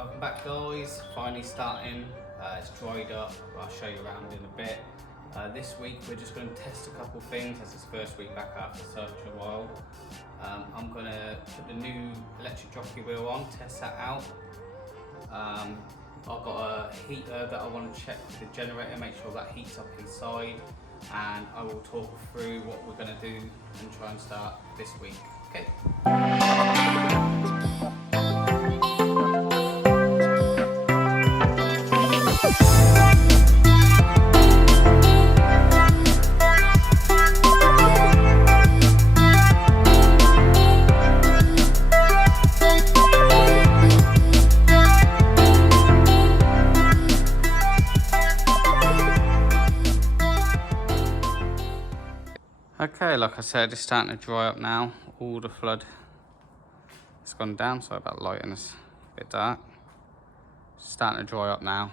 Welcome back, guys. Finally starting. It's dried up. I'll show you around in a bit. This week we're just going to test a couple things as it's first week back after such a while. I'm going to put the new electric jockey wheel on, test that out. I've got a heater that I want to check with the generator, make sure that heats up inside, and I will talk through what we're going to do and try and start this week. Okay. Okay, like I said, it's starting to dry up now. All the flood has gone down. Sorry about lighting, it's a bit dark. It's starting to dry up now.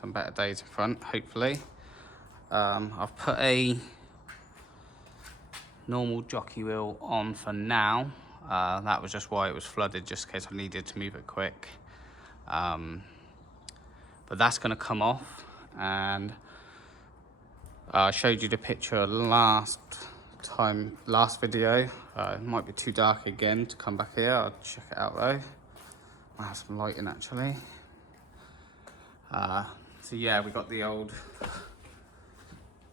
Some better days in front, hopefully. I've put a normal jockey wheel on for now. That was just why it was flooded, just in case I needed to move it quick. But that's going to come off, and I showed you the picture last video. It might be too dark again to come back here. I'll check it out though. I have some lighting actually. So yeah, we got the old,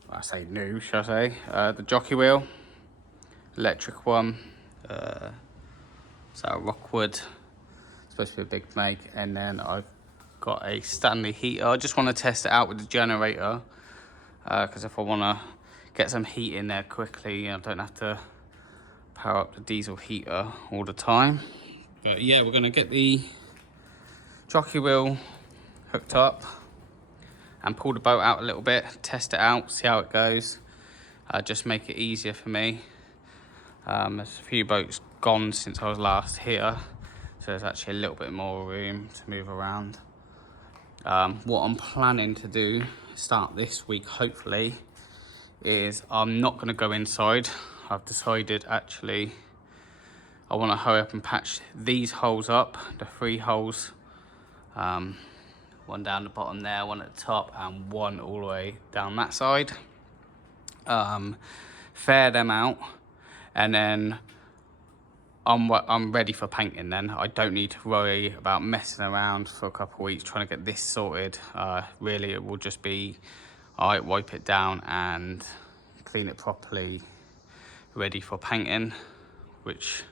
I say new, shall I say, the jockey wheel, electric one. So Rockwood, supposed to be a big make, and then I've got a Stanley heater. I just want to test it out with the generator. Because if I want to get some heat in there quickly, I don't have to power up the diesel heater all the time. But yeah, we're going to get the jockey wheel hooked up and pull the boat out a little bit, test it out, see how it goes. Just make it easier for me. There's a few boats gone since I was last here, so there's actually a little bit more room to move around. What I'm planning to do, start this week hopefully, is I'm not going to go inside. I've decided actually I want to hurry up and patch these holes up, the 3 holes, one down the bottom there, one at the top, and one all the way down that side. Fair them out, and then I'm ready for painting then. I don't need to worry about messing around for a couple of weeks trying to get this sorted. Really, it will just be, I wipe it down and clean it properly, ready for painting, which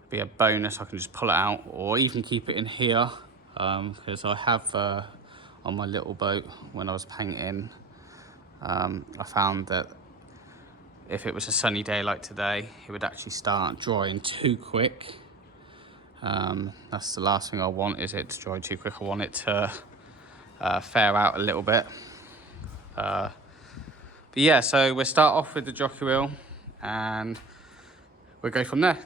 would be a bonus. I can just pull it out or even keep it in here, because I have on my little boat when I was painting, I found that if it was a sunny day like today, it would actually start drying too quick. That's the last thing I want, is it to dry too quick. I want it to fair out a little bit. But yeah, so we'll start off with the jockey wheel and we'll go from there.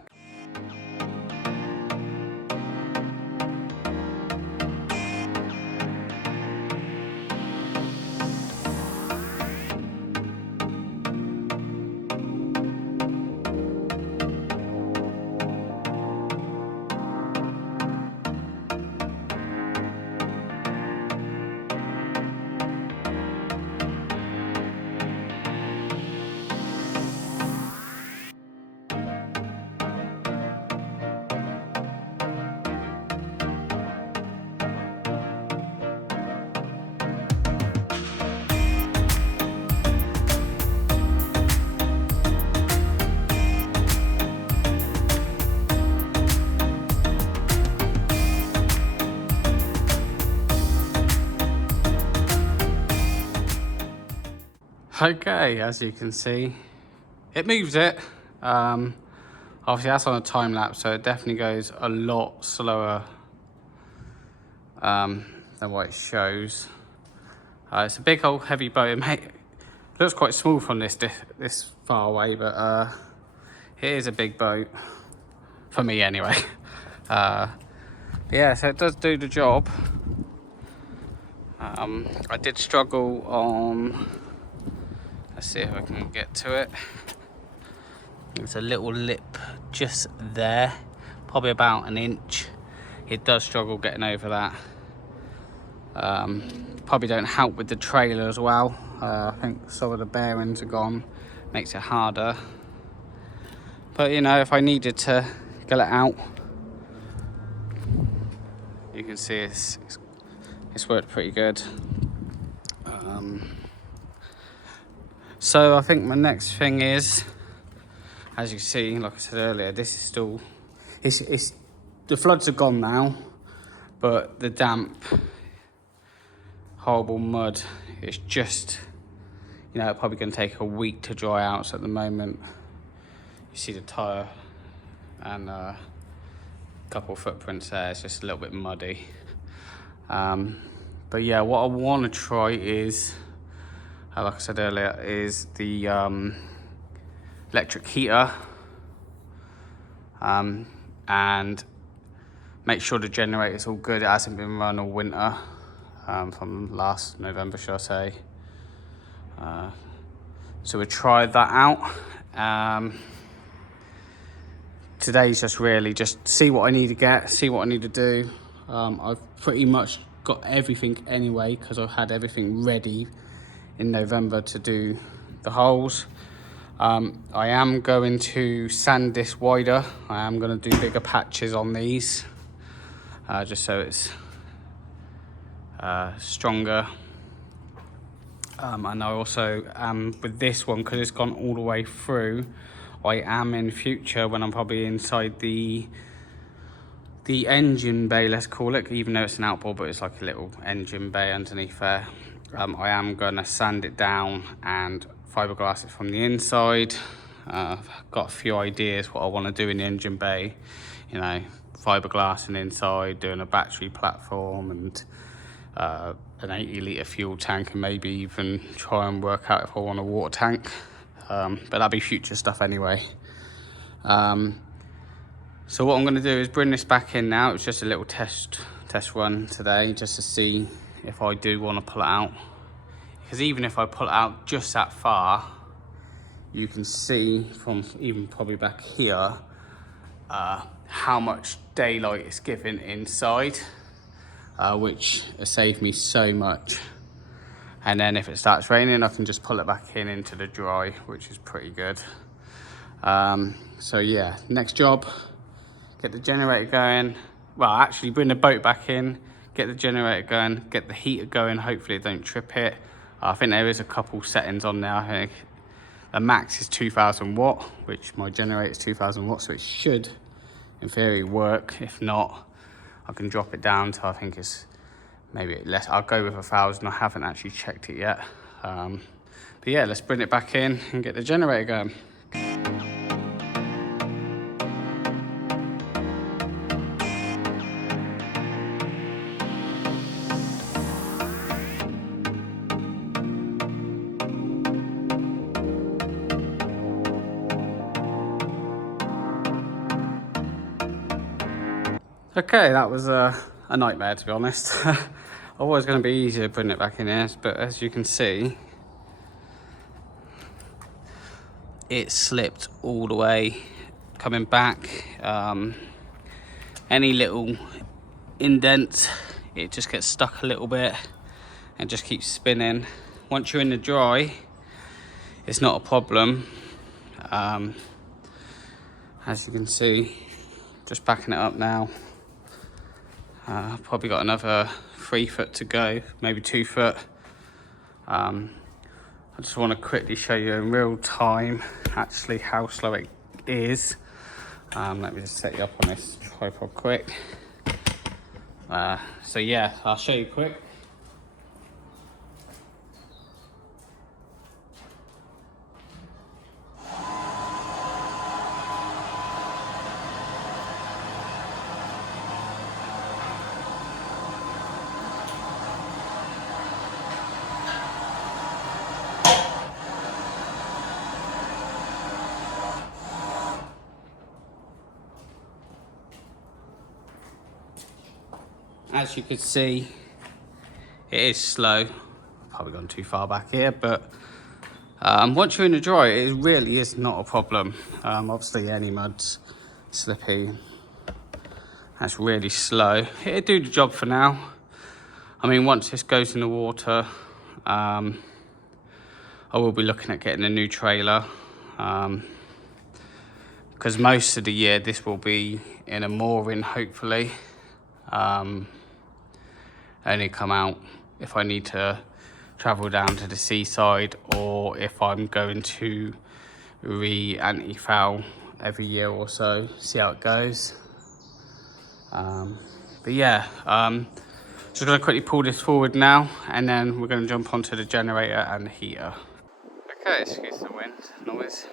Okay, as you can see, it moves it. Obviously that's on a time lapse, so it definitely goes a lot slower than what it shows. It's a big old heavy boat. It looks quite small from this far away, but it is a big boat for me anyway. Yeah, so it does do the job. I did struggle on, let's see if I can get to it. There's a little lip just there, probably about an inch it does struggle getting over that. Probably don't help with the trailer as well. I think some of the bearings are gone, makes it harder. But you know, if I needed to get it out, you can see it's worked pretty good. So I think my next thing is, as you see, like I said earlier, this is still, it's the floods are gone now, but the damp, horrible mud, it's just, you know, probably going to take a week to dry out. So at the moment, you see the tyre and a couple of footprints there. It's just a little bit muddy. But yeah, what I want to try is, like I said earlier, is the electric heater, and make sure the generator's all good. It hasn't been run all winter, from last November, shall I say. So we tried that out. Today's just really just see what I need to get, see what I need to do. I've pretty much got everything anyway, because I've had everything ready in November to do the holes. I am going to sand this wider. I am going to do bigger patches on these, just so it's stronger. And I also am with this one, because it's gone all the way through, I am in future, when I'm probably inside the engine bay, let's call it, even though it's an outboard, but it's like a little engine bay underneath there. I am going to sand it down and fiberglass it from the inside. I've got a few ideas what I want to do in the engine bay, you know, fiberglassing inside, doing a battery platform, and an 80-litre fuel tank, and maybe even try and work out if I want a water tank. But that'll be future stuff anyway. So what I'm going to do is bring this back in now. It's just a little test run today, just to see if I do want to pull it out. Because even if I pull it out just that far, you can see from even probably back here how much daylight it's giving inside, which has saved me so much. And then if it starts raining, I can just pull it back in into the dry, which is pretty good. So yeah, next job, get the generator going. Well, actually bring the boat back in, get the generator going, get the heater going. Hopefully it don't trip it. I think there is a couple settings on there. I think the max is 2000 watt, which my generator is 2000 watts, so it should, in theory, work. If not, I can drop it down to, I think it's maybe less. I'll go with 1000. I haven't actually checked it yet. But yeah, let's bring it back in and get the generator going. Okay, that was a nightmare, to be honest. Always going to be easier putting it back in here, but as you can see, it slipped all the way coming back. Any little indent, it just gets stuck a little bit and just keeps spinning. Once you're in the dry, it's not a problem. As you can see, just backing it up now. Probably got another 3 foot to go, maybe 2 foot. I just want to quickly show you in real time actually how slow it is. Let me just set you up on this tripod quick. So yeah, I'll show you quick. As you can see, it is slow. Probably gone too far back here, but once you're in the dry, it really is not a problem. Obviously, any mud's slippy That's really slow. It'll do the job for now. I mean, once this goes in the water, I will be looking at getting a new trailer. Because most of the year this will be in a mooring, hopefully. Only come out if I need to travel down to the seaside, or if I'm going to anti-foul every year or so, see how it goes. But yeah, just gonna quickly pull this forward now, and then we're gonna jump onto the generator and the heater. Okay, excuse the wind noise.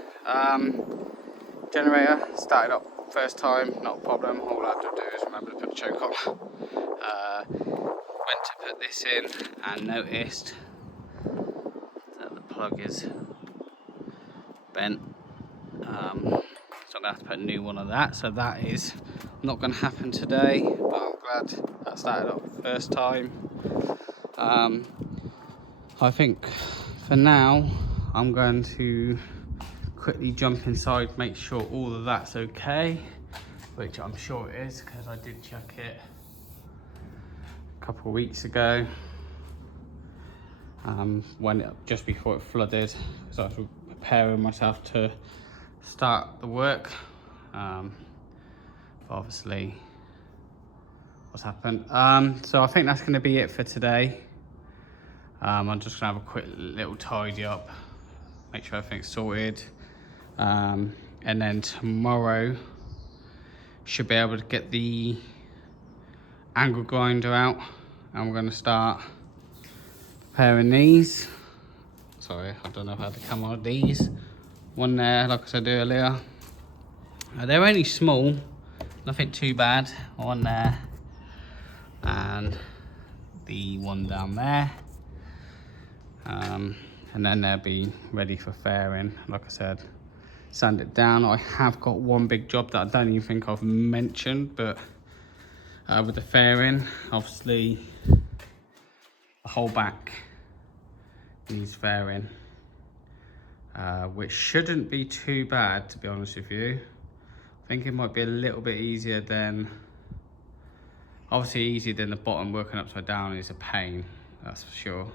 Generator started up first time, not a problem. All I have to do is remember to put the choke on. Went to put this in and noticed that the plug is bent. So I'm gonna have to put a new one of that. So that is not gonna happen today, but I'm glad that started up first time. I think for now I'm going to quickly jump inside, make sure all of that's okay, which I'm sure it is because I did check it a couple of weeks ago, just before it flooded, because I was preparing myself to start the work. Obviously what's happened. So I think that's going to be it for today. I'm just gonna have a quick little tidy up, make sure everything's sorted, and then tomorrow should be able to get the angle grinder out, and we're going to start preparing these. Sorry, I don't know how to come on these. One there, like I said earlier, they're only small, nothing too bad. One there, and the one down there, and then they'll be ready for fairing. Like I said, sand it down. I have got one big job that I don't even think I've mentioned, but with the fairing, obviously the whole back needs fairing, which shouldn't be too bad, to be honest with you. I think it might be a little bit easier than, obviously easier than the bottom. Working upside down is a pain, that's for sure.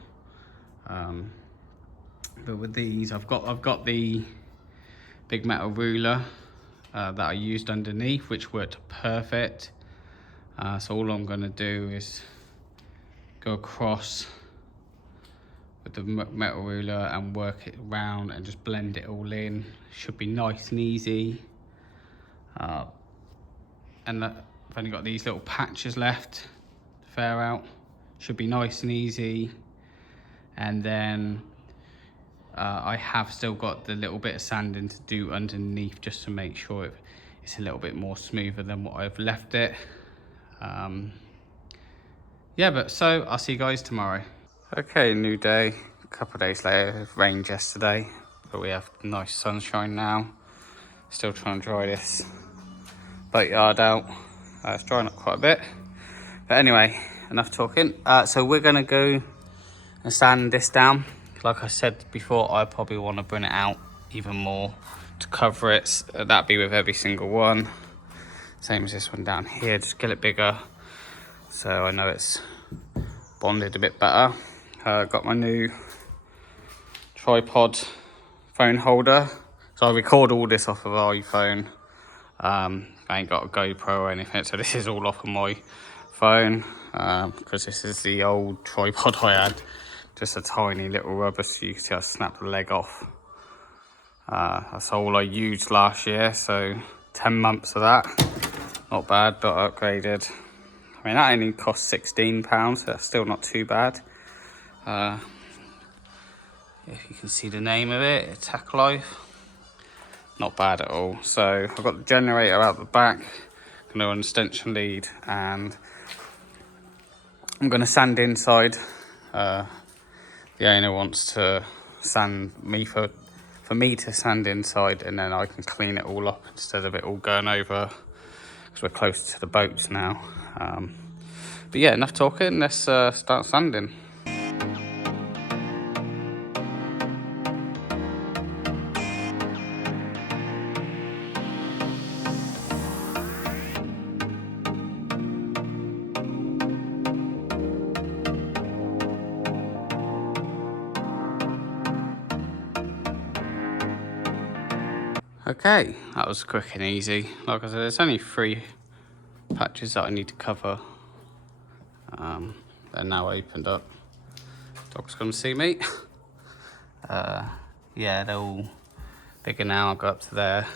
But with these, I've got the big metal ruler that I used underneath, which worked perfect. So all I'm going to do is go across with the metal ruler and work it round and just blend it all in. Should be nice and easy. And I've only got these little patches left to fair out. Should be nice and easy. And then I have still got the little bit of sanding to do underneath, just to make sure it's a little bit more smoother than what I've left it. Yeah, but so I'll see you guys tomorrow. Okay, new day. A couple of days later, it rained yesterday, but we have nice sunshine now. Still trying to dry this boatyard out. It's drying up quite a bit. But anyway, enough talking. So we're gonna go and sand this down. Like I said before, I probably want to bring it out even more to cover it. That'd be with every single one. Same as this one down here, just get it bigger, so I know it's bonded a bit better. Got my new tripod phone holder. So I record all this off of iPhone. I ain't got a GoPro or anything, so this is all off of my phone, because this is the old tripod I had. Just a tiny little rubber, so you can see I snapped the leg off. That's all I used last year, so 10 months of that. Not bad, but I upgraded. I mean, that only cost £16, so that's still not too bad. If you can see the name of it, Attack Life. Not bad at all. So I've got the generator out the back, gonna run extension lead, and I'm gonna sand inside. The owner wants to sand me for me to sand inside, and then I can clean it all up instead of it all going over, because we're close to the boats now. But yeah, enough talking, let's start sanding. Okay, that was quick and easy. Like I said, there's only 3 patches that I need to cover. They're now opened up. Dog's come to see me. Yeah, they're all bigger now. I'll go up to there.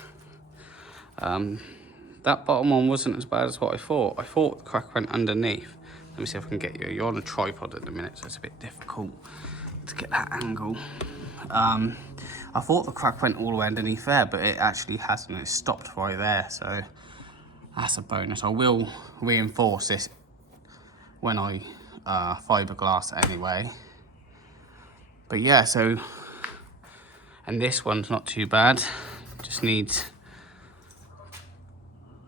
That bottom one wasn't as bad as what I thought. I thought the crack went underneath. Let me see if I can get you. You're on a tripod at the minute, so it's a bit difficult to get that angle. I thought the crack went all the way underneath there, but it actually hasn't. It stopped right there, so that's a bonus. I will reinforce this when I fiberglass anyway. But yeah, so, and this one's not too bad. Just needs,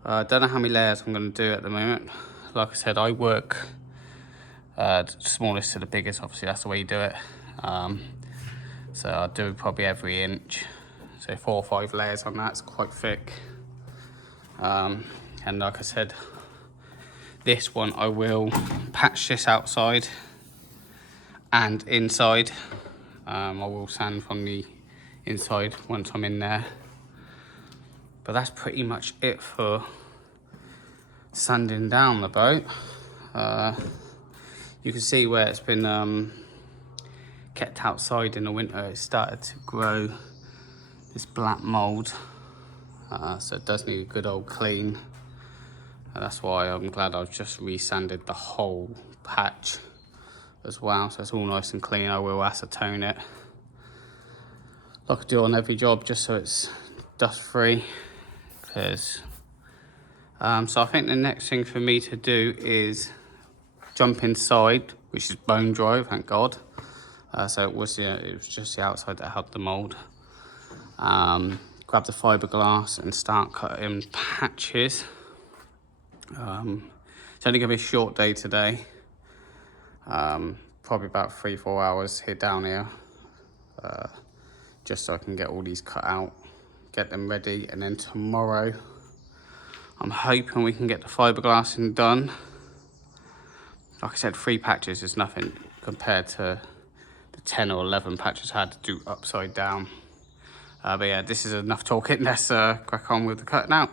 I don't know how many layers I'm going to do at the moment. Like I said, I work smallest to the biggest. Obviously, that's the way you do it. So I'll do probably every inch. So 4 or 5 layers on that. It's quite thick. And like I said, this one I will patch this outside and inside. I will sand from the inside once I'm in there. But that's pretty much it for sanding down the boat. You can see where it's been kept outside in the winter. It started to grow this black mold, so it does need a good old clean. And that's why I'm glad I've just resanded the whole patch as well, so it's all nice and clean. I will acetone it like I do on every job, just so it's dust free. Because so I think the next thing for me to do is jump inside, which is bone dry, thank God. So it was just the outside that had the mold. Grab the fiberglass and start cutting patches. It's only gonna be a short day today. Probably about 3-4 hours here down here, just so I can get all these cut out, get them ready, and then tomorrow I'm hoping we can get the fiberglassing done. Like I said, 3 patches is nothing compared to the 10 or 11 patches I had to do upside down. But yeah, this is enough talking. Let's crack on with the cutting out.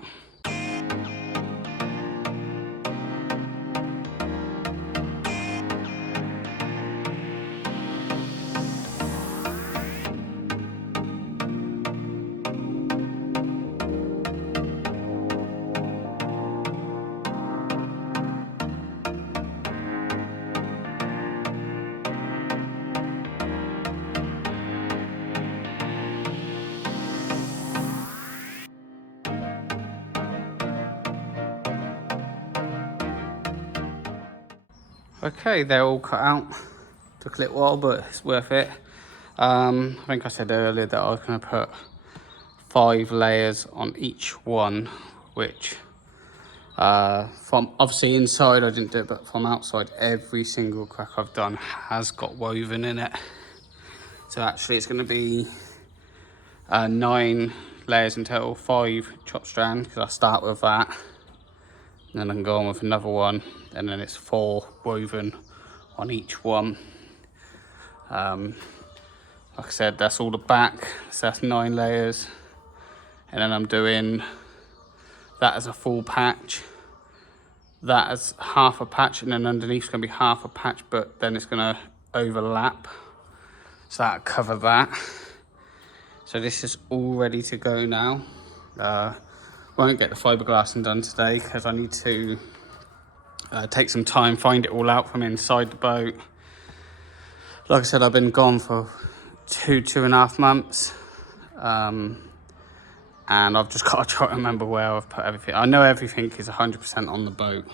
Okay, they're all cut out. Took a little while, but it's worth it. I think I said earlier that I was going to put 5 layers on each one, which from obviously inside I didn't do it, but from outside every single crack I've done has got woven in it. So actually it's going to be 9 layers in total, 5 chop strand, because I start with that. And then I can go on with another one, and then it's 4 woven on each one. Like I said, that's all the back, so that's 9 layers. And then I'm doing that as a full patch, that as half a patch, and then underneath's gonna be half a patch, but then it's gonna overlap. So that'll cover that. So this is all ready to go now. Won't get the fiberglassing done today because I need to take some time, find it all out from inside the boat. Like I said, I've been gone for 2.5 months. And I've just got to try to remember where I've put everything. I know everything is 100% on the boat,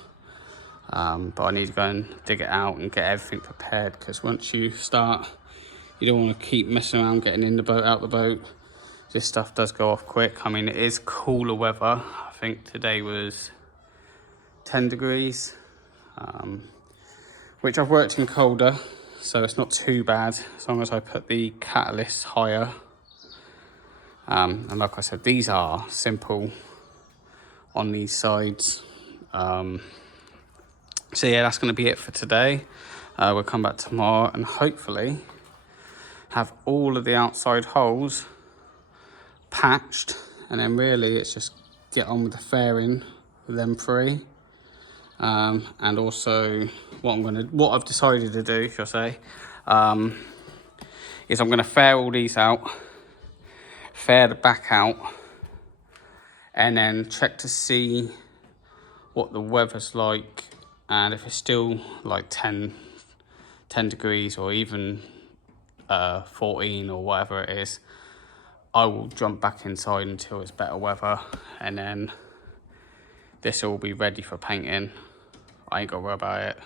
but I need to go and dig it out and get everything prepared, because once you start, you don't want to keep messing around getting in the boat, out the boat. This stuff does go off quick. I mean, it is cooler weather. I think today was 10 degrees, which I've worked in colder, so it's not too bad as long as I put the catalyst higher. And like I said, these are simple on these sides. So yeah, that's going to be it for today. We'll come back tomorrow and hopefully have all of the outside holes patched and then really it's just get on with the fairing with them three. And also what I've decided to do, shall I say, is I'm gonna fair all these out, fair the back out, and then check to see what the weather's like, and if it's still like 10 degrees or even 14 or whatever it is, I will jump back inside until it's better weather, and then this will be ready for painting. I ain't gonna worry about it.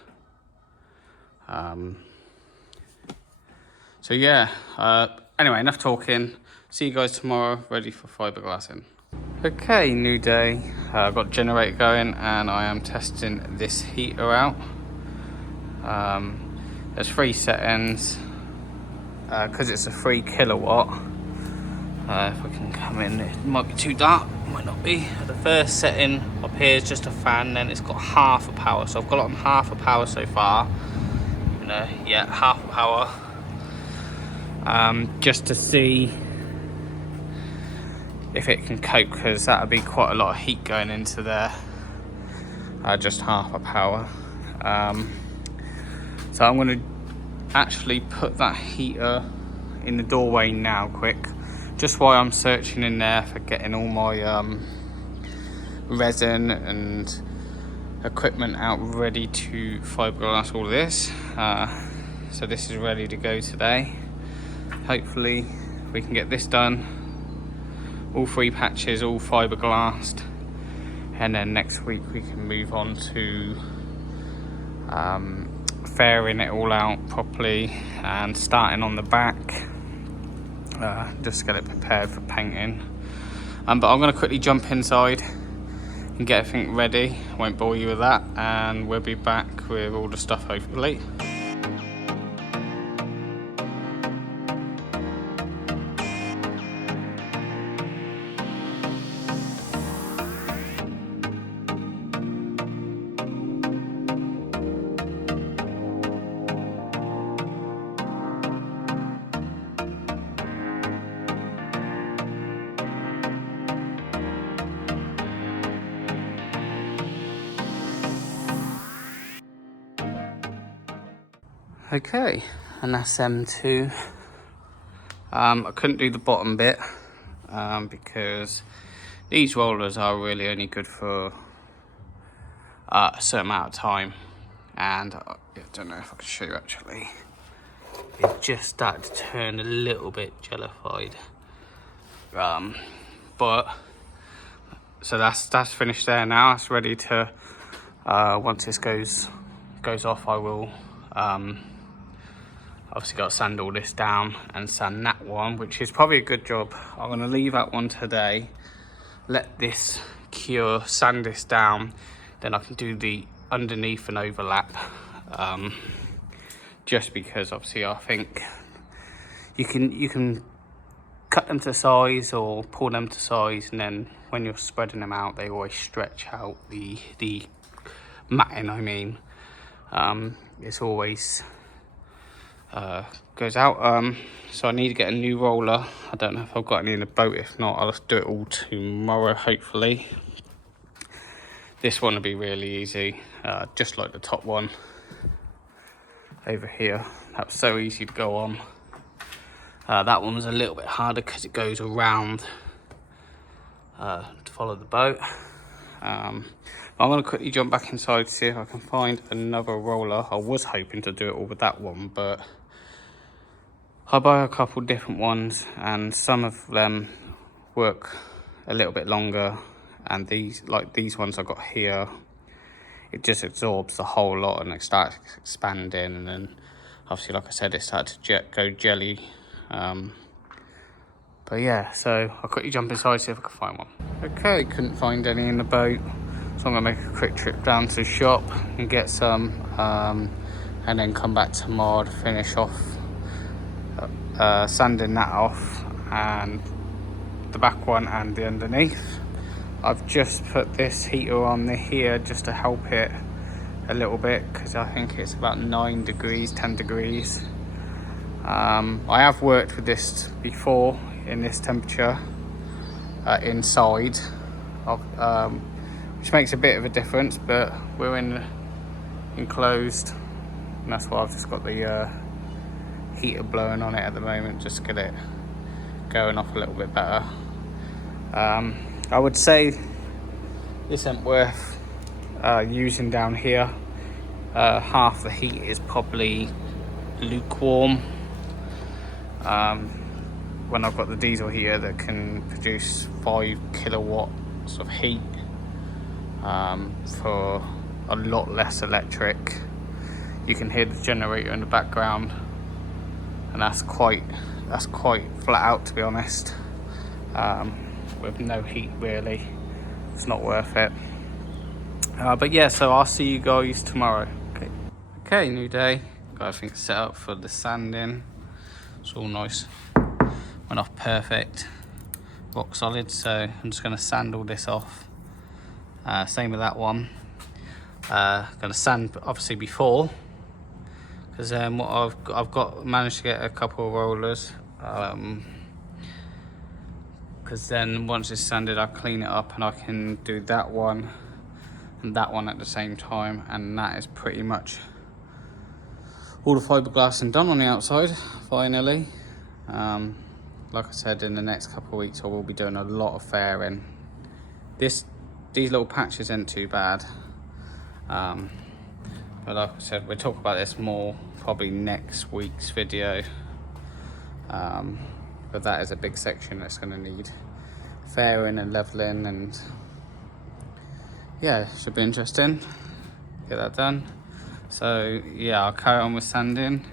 So yeah, anyway, enough talking. See you guys tomorrow, ready for fiberglassing. Okay, new day. I've got generator going and I am testing this heater out. There's 3 settings. Because it's a 3 kilowatt. If we can come in, it might be too dark, might not be. The first setting up here is just a fan, then it's got half a power. So I've got it on half a power so far. Yeah, half a power. Just to see if it can cope, because that would be quite a lot of heat going into there. Just half a power. So I'm going to actually put that heater in the doorway now, quick. Just while I'm searching in there for getting all my resin and equipment out ready to fiberglass all of this. So this is ready to go today. Hopefully we can get this done. All 3 patches, all fiberglassed. And then next week we can move on to fairing it all out properly and starting on the back. Just get it prepared for painting. But I'm going to quickly jump inside and get everything ready. Won't bore you with that, and we'll be back with all the stuff hopefully. Okay, and that's M2. I couldn't do the bottom bit because these rollers are really only good for a certain amount of time, and I don't know if I can show you actually. It just started to turn a little bit jellified, but so that's finished there now. It's ready to once this goes off, I will obviously got to sand all this down and sand that one, which is probably a good job. I'm going to leave that one today, let this cure, sand this down, then I can do the underneath and overlap. Just because obviously I think you can cut them to size or pull them to size, and then when you're spreading them out they always stretch out the matting. I mean, it's always goes out. So I need to get a new roller. I don't know if I've got any in the boat. If not, I'll just do it all tomorrow hopefully. This one will be really easy, just like the top one over here. That was so easy to go on. That one was a little bit harder because it goes around to follow the boat. I'm going to quickly jump back inside to see if I can find another roller. I was hoping to do it all with that one, but I'll buy a couple different ones, and some of them work a little bit longer, and these, like these ones I got here, it just absorbs the whole lot and it starts expanding, and then obviously, like I said, it started to go jelly. But yeah, so I'll quickly jump inside, see if I can find one. Okay, couldn't find any in the boat, so I'm gonna make a quick trip down to the shop and get some, and then come back tomorrow to finish off sanding that off, and the back one and the underneath. I've just put this heater on here just to help it a little bit, because I think it's about 9 degrees, 10 degrees. I have worked with this before in this temperature, inside, which makes a bit of a difference, but we're enclosed, and that's why I've just got the heater blowing on it at the moment, just to get it going off a little bit better. I would say this ain't worth using down here. Half the heat is probably lukewarm. When I've got the diesel heater that can produce 5 kilowatts of heat for a lot less electric. You can hear the generator in the background, and that's quite flat out, to be honest. With no heat really, it's not worth it. But yeah, so I'll see you guys tomorrow. Okay, new day. Got everything set up for the sanding. It's all nice. Went off perfect, rock solid. So I'm just gonna sand all this off. Same with that one. Gonna sand obviously before, because what I've got managed to get a couple of rollers. Because then once it's sanded, I clean it up and I can do that one and that one at the same time, and that is pretty much all the fiberglassing done on the outside finally. Like I said, in the next couple of weeks I will be doing a lot of fairing. These little patches aren't too bad, but like I said, we'll talk about this more probably next week's video. But that is a big section that's going to need fairing and leveling, and yeah, should be interesting. Get that done. So yeah, I'll carry on with sanding.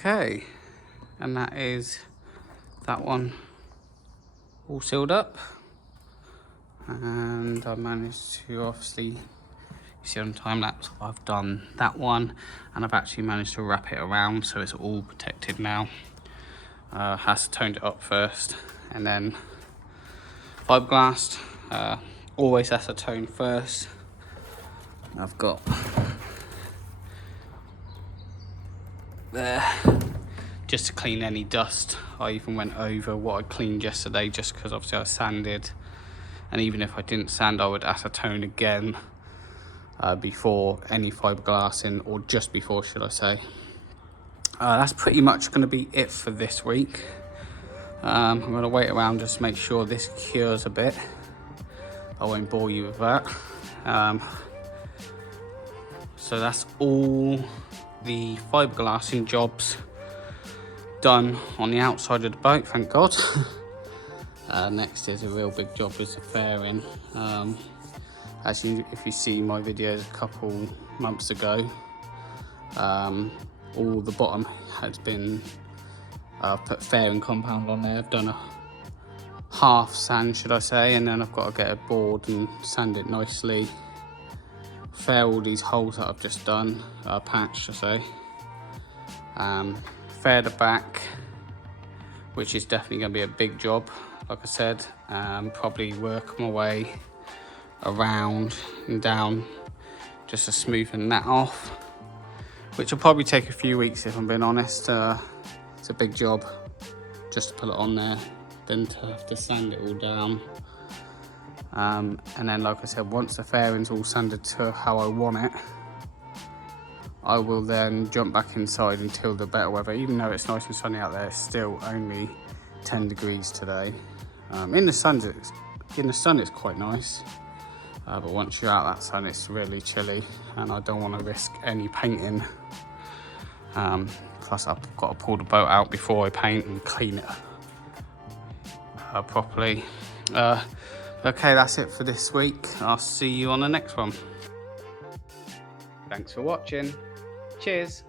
Okay, and that is that one all sealed up, and I managed to obviously, you see on time lapse, I've done that one, and I've actually managed to wrap it around so it's all protected now. Acetoned it up first, and then fiberglassed. Always acetone first. I've got there just to clean any dust. I even went over what I cleaned yesterday, just because obviously I sanded, and even if I didn't sand, I would acetone again before any fiberglassing, or just before, should I say. That's pretty much going to be it for this week. I'm going to wait around just to make sure this cures a bit. I won't bore you with that. So that's all the fiberglassing jobs done on the outside of the boat, thank God. Next is a real big job, is the fairing. As if you see my videos a couple months ago, all the bottom has been put fairing compound on there. I've done a half sand, should I say, and then I've got to get a board and sand it nicely. Fair all these holes that I've just done, patch, I say. Fair the back, which is definitely going to be a big job, like I said. Probably work my way around and down just to smoothen that off, which will probably take a few weeks if I'm being honest. It's a big job just to put it on there, then to have to sand it all down. And then, like I said, once the fairing's all sanded to how I want it, I will then jump back inside until the better weather. Even though it's nice and sunny out there, it's still only 10 degrees today. In the sun it's quite nice, but once you're out that sun, it's really chilly, and I don't want to risk any painting Plus I've got to pull the boat out before I paint and clean it properly. Okay, that's it for this week. I'll see you on the next one. Thanks for watching. Cheers.